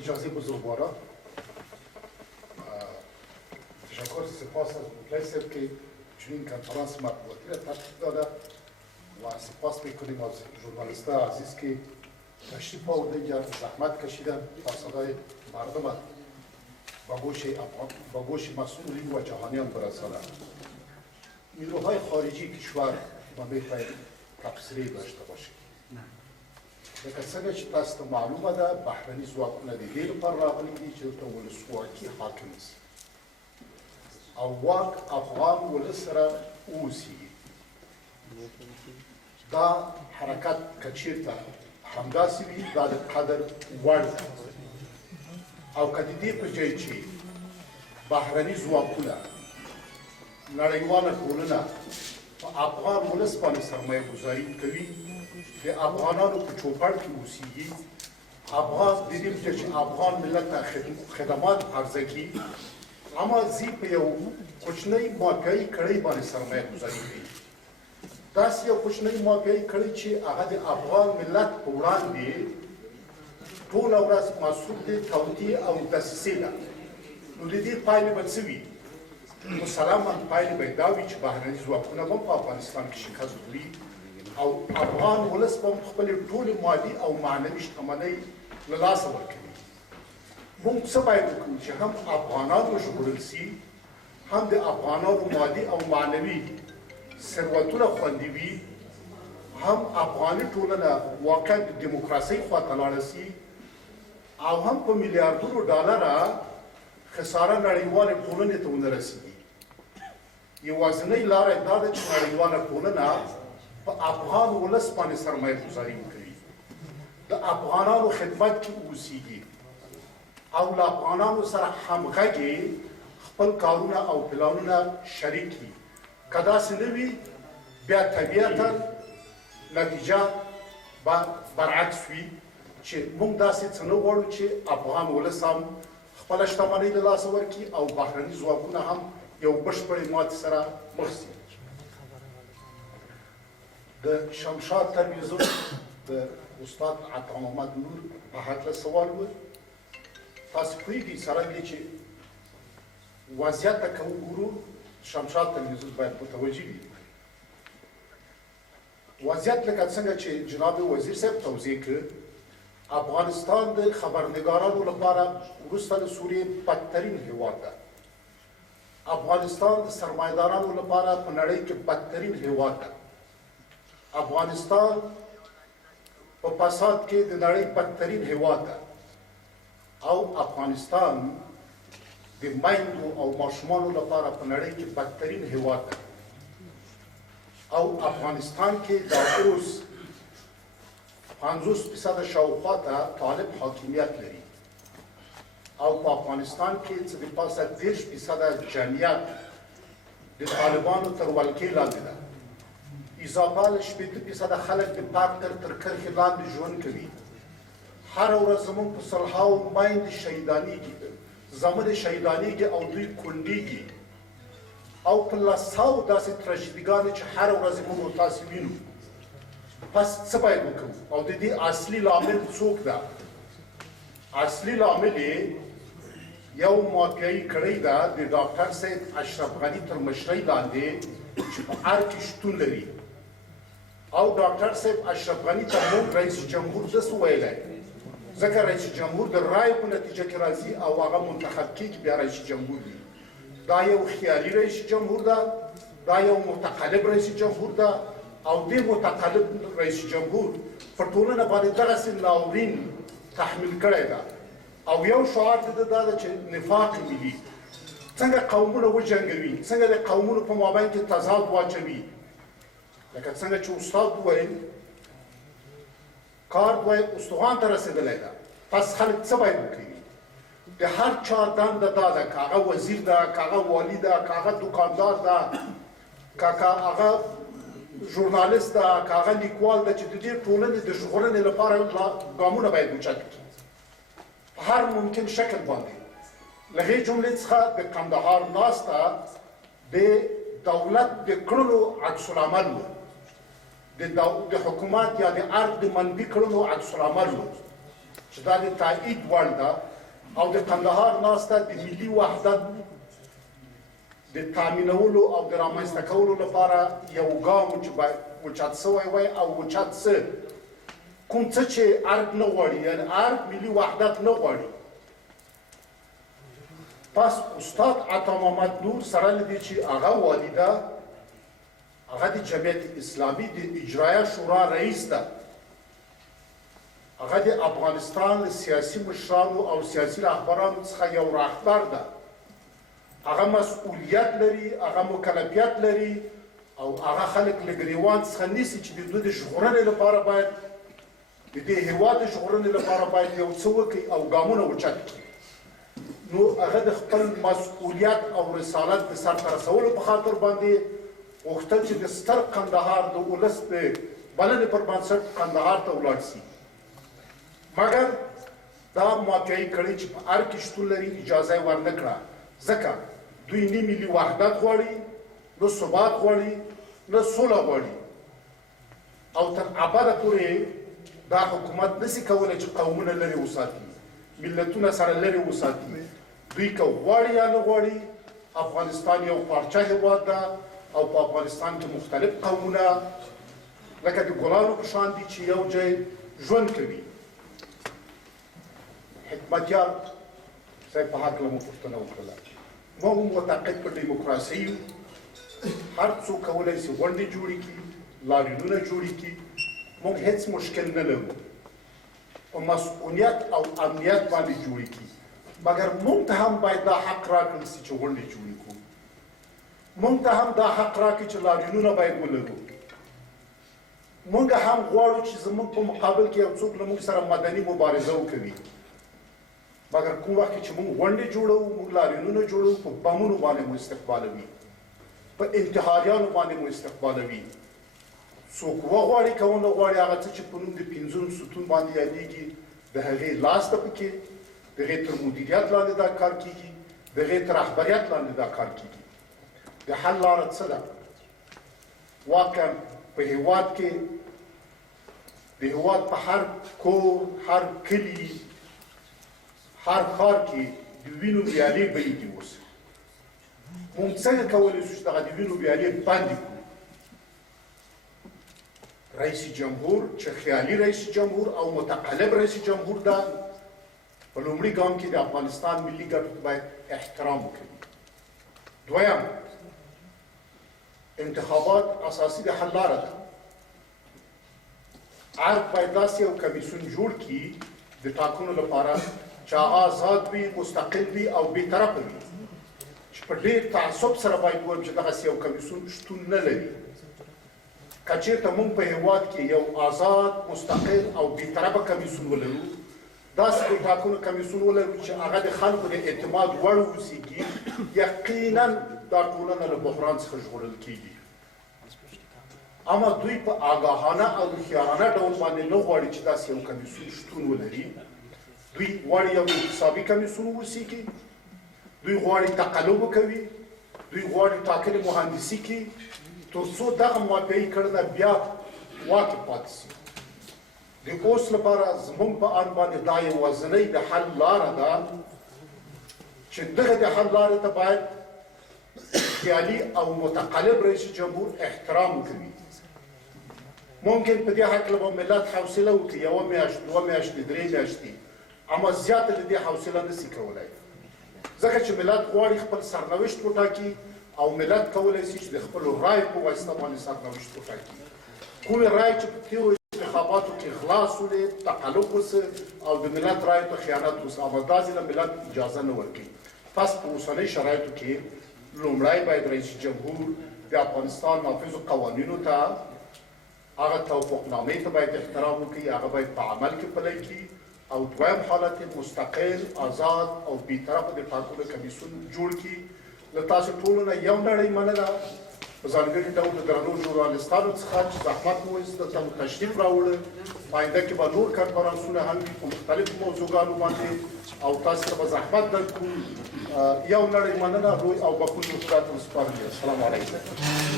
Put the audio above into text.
اجازه بزرگوارا تشکر سپاس از مطلع که چنین کنفرانس مطبوعاتی را ترتیب داده و سپاس میکنیم از ژورنالیست‌های عزیز که تشریف آوردن زحمت کشیدن تا صدای مردم با گوش مسئولین و جهانیان برسانند. نیروهای خارجی کشور ما میخواهیم تبصره داشته باشیم. لکه څنګه چې تاسو ته معلومه ده بهرني ځواکونه د دې لپاره راغلي دي چې دلته ولسواکي حاکم شي او واک افغان ولس سره واوسي. دا حرکت که چېرته همداسې وي دا د قدر وړ ده او که د دې په ځای چې بهرني ځواکونه نړیواله ټولنه په افغان ولس باندې سرمایه ګذاري کوي د افغانانو په چوپړ کې اوسېږي افغان د دې وجه چې افغان ملت ته خدمات عرضه کړي اما ځي په یو کوچنۍ مافیایي کړۍ باندې سرمایه ګذاري کوي. داسې یو کوچنۍ مافیایي کړۍ چې هغه د افغان ملت په وړاندې ټوله ورځ مصروف دی توطیې او دسیسې ده. نو د دې پایلې به څه وي؟ مسلماً پایلې به دا وي چې بهرني ځواکونه به په افغانستان کې شکست وخوري او افغان ولس به خپلې ټولې مالي او معنوي شتمنۍ له لاسه ورکوي. موږ څه باید وکړو چې هم افغانان وژغورل سي هم د افغانانو مالي او معنوي ثروتونه خوندي وي هم افغاني ټولنه واقعا د دیموکراسۍ خواته لاړه سي او هم په میلیاردونو ډالره خساره نړیوالې ټولنې ته ونه رسېږي. یوازینۍ لاره دا ده چې نړیواله ټولنه په افغان ولس باندې سرمایه ګذاري وکړي د افغانانو خدمت کې اوسېږي او له افغانانو سره همغږي خپل کارونه او پلانونه شریک کړي. که داسې نه وي بیا طبیعتا نتیجه به برعکس وي چې موږ داسې څه نه غواړو چې افغان ولس هم خپله شتمنۍ له لاسه ورکړي او بهرني ځواکونه هم یو بشپړې ماتې سره مخ شي. د شمشاد تلویزیون د استاد عطا محمد نور په هکله سوال و. تاسو پوهېږئ سره دې چې وضعیت ته که وګورو شمشاد تلویزیون باید متوجه وي. وضعیت لکه څنګه چې جناب وزیر صاحب توضیح کړ افغانستان د خبرنګارانو لپاره وروسته له سوریې بدترین هېواد ده. افغانستان د سرمایهدارانو لپاره په نړۍ کې بدترین هېواد ده. افغانستان په فساد کې د نړۍ بدترین هېواد ده او افغانستان د میندو او ماشومانو لپاره په نړۍ کې بدترین هېواد ده او افغانستان کې دا اوس 50% شاوخوا ته طالب حاکمیت لري او په افغانستان کې څه د پاسه 30% جمعیت د طالبانو تر ولکې لاندې ده. اضافه له 80% خلک د فقر تر کرښې لاندې ژوند کوي. هره ورځ زموږ په سلهاوو میندې شهیدانېږي زامن شهیدانېږي او دوی کونډېږي او په لسهاوو داسې تراژیدیګانې چې هره ورځ موږ تاسې وینو. پس څه باید وکړو او د دې اصلي لامل څوک ده؟ اصلي لامل یو مافیایي کړۍ ده د ډاکټر صاحب اشرف غني تر مشرۍ لاندې چې په هر کې شتون لري او ډاکټر صاحب اشرف غني ته موږ رئیس جمهور داسې ویلی ځکه رئیس جمهور د رایو په نتیجه کې راځي او هغه منتخب کېږي بیا رئیس جمهور وي. دا یو خیالي رئیس جمهور ده دا یو متقلب رئیس جمهور ده او دې متقلب رئیس جمهور پر ټولنه باندې دغسې ناورین تحمیل کړی ده او یو شعار د ده دا ده چې نفاق ملي څنګه قومونه وجنګوي څنګه د قومونو په مابین کې تضاد واچوي. لکه څنګه چې استاد وویل کار باید استخوان ته رسېدلی ده. پس خلک څه باید وکړي؟ د هر چا دنده دا ده که هغه وزیر ده که هغه والي ده که هغه دوکاندار ده که هغه ژورنالیست ده که هغه لیکوال ده چې د دې ټولنې د ژغورنې لپاره ګامونه باید اوچت کړي په هر ممکن شکل باندې. له هغې جملې څخه د کندهار ناسته د دولت د کړنو عکس العمل و د حکومت یا د ارګ د منفي کړنو عکس العمل و چې دا د تایید وړ ده او د کندهار ناسته د ملي وحدت د تامینولو او د رامنځته کولو لپاره یو ګام چې باید اوچت سوی وای او اوچت څه کوم څه چې ارګ نه غواړي یعنې ارګ ملي وحدت نه غواړي. پس استاد عطا محمد نور سره له دې چې هغه والي ده هغه د جمعیت اسلامي د اجرایه شورا رئیس ده، هغه د افغانستان له سیاسي مشرانو او سیاسي رهبرانو څخه یو رهبر ده، هغه مسؤلیت لري، هغه مکلفیت لري او هغه خلک له ګریوان څخه نیسي چې د دوی د ژغورنې لپاره باید د دې هېواد د ژغورنې لپاره باید یو څه وکړي او ګامونه اوچت کړي. نو هغه د خپل مسؤلیت او رسالت د سرته رسولو په خاطر باندې غوښتل چې د ستر کندهار د ولس د بلنې پر بنسټ کندهار ته ولاړ شي، مګر دا موافقه کړې چې په هر کې شتون لري اجازه یې ورنه کړه، ځکه دوی نه ملي وحدت غواړي، نه ثبات غواړي، نه سوله غواړي او تر ابده پورې دا حکومت نشي کولی چې قومونه لرې وساتي، ملتونه سره لرې وساتي. دوی که غواړي یا نه غواړي افغانستان یو پارچه هېواد ده او په افغانستان کې مختلف قومونه لکه د ګلانو په شان دي چې یو ځای ژوند کوي. حکمتیار صاحب په هکله مو پوښتنه وکړله. موږ معتقد په ډیموکراسۍ یو، هر څوک کولی شي غونډې جوړې کړي، لاریونونه جوړې کړي، موږ هیڅ مشکل نه لرو، په مسؤلیت او امنیت باندې جوړې کړي، مګر موږ ته هم باید دا حق راکړل شي چې غونډې جوړې کړو، موږ ته هم دا حق راکړي چې لاریونونه باید ولرو، موږ هم غواړو چې زموږ په مقابل کې یو څوک له موږ سره مدني مبارزه وکوي، مګر کوم وخت چې موږ غونډې جوړوو، موږ لاریونونه جوړوو، په بمونو باندې مو استقبالوي، په انتحاریانو باندې مو استقبالوي. څوک وغواړي که ونه غواړي هغه څه چې په نوم د پنځم ستون باندې یادېږي د هغې لاس ته پکې د هغې تر مدیریت لاندې دا کار کېږي، د هغې تر رهبریت لاندې دا کار کېږي. د حل لاره څه ده؟ واقعا په هېواد کې د هېواد په هر کور، هر کلي، هر ښار کې د وینو ویالې بهیږي. اوس موږ څنګه کولی شو چې دغه د وینو ویالې بندې کړو؟ رئیس جمهور چې خیالي رئیس جمهور او متقلب رئیس جمهور ده، په لومړي ګام کې د افغانستان ملي ګټو ته باید احترام وکړي. دویم، انتخابات اساسي د حل لاره ده. ارګ باید داسې یو کمیسیون جوړ کړي د ټاکنو لپاره چې آزاد وي، مستقل وي او بېطرفه وي، چې په ډېر تعصب سره باید ووایم چې دغسې یو کمیسیون شتون نه لري. که چېرته موږ په هېواد کې یو آزاد، مستقل او بېطرفه کمیسیون ولرو، داسې د ټاکنو کمیسیون ولرو چې هغه د خلکو د اعتماد وړ واوسېږي، یقینا دا ټولنه له بحران څخه ژغورل کېږي. اما دوی په آګاهانه او هوښیارانه ډول باندې نه غواړي چې داسې یو کمیسیون شتون ولري. دوی غواړي یو اقتصادي کمیسیون واوسېږي، دوی غواړي تقلب وکوي، دوی غواړي ټاکنې مهندسي کړي، تر څو دغه موافقې کړنه بیا واک کې پاتې شي. د اوس لپاره زموږ په اند باندې دا یوازینۍ د حل لاره ده چې دغه د حل لارې ته باید خیالي او متقلب رئیس جمهور احترام وکړي. ممکن په دې هکله به ملت حوصله وکړي، یوه میاشت، دوه میاشتې، درې میاشتې، اما زیاته د دې حوصله نشي کولی، ځکه چې ملت غواړي خپل سرنوشت وټاکي او ملت کولی شي چې د خپلو رایو په واسطه باندې سرنوشت وټاکي. کومې رایې چې په تېرو انتخاباتو کې غلاس ولې، تقلب وسه او د ملت رایو ته خیانت وسه، اما داسې له ملت اجازه نه ورکوي. پس په اوسنۍ شرایطو کې لومړی باید رئیس جمهور د افغانستان نافذو قوانینو ته، هغه توافقنامې ته باید احترام وکړي، هغه باید په عمل کې پلی کړي، او دویم حالت مستقل، آزاد او بېطرفه د ټاکنو کمیسیون جوړ کړي. له تاسو ټولو نه یو نړۍ مننه، په ځانګړي ډول د درنو ژورنالستانو څخه چې زحمت مو ایست، دلته مو تشریف راوړه. په آینده کې به نور کنفرانسونه هم وي په مختلفو موضوعګانو باندې، او تاسو ته به زحمت درکړو. یو نړۍ مننه، لوی او بخښونکی خدای ته وسپارم. السلام علیکم.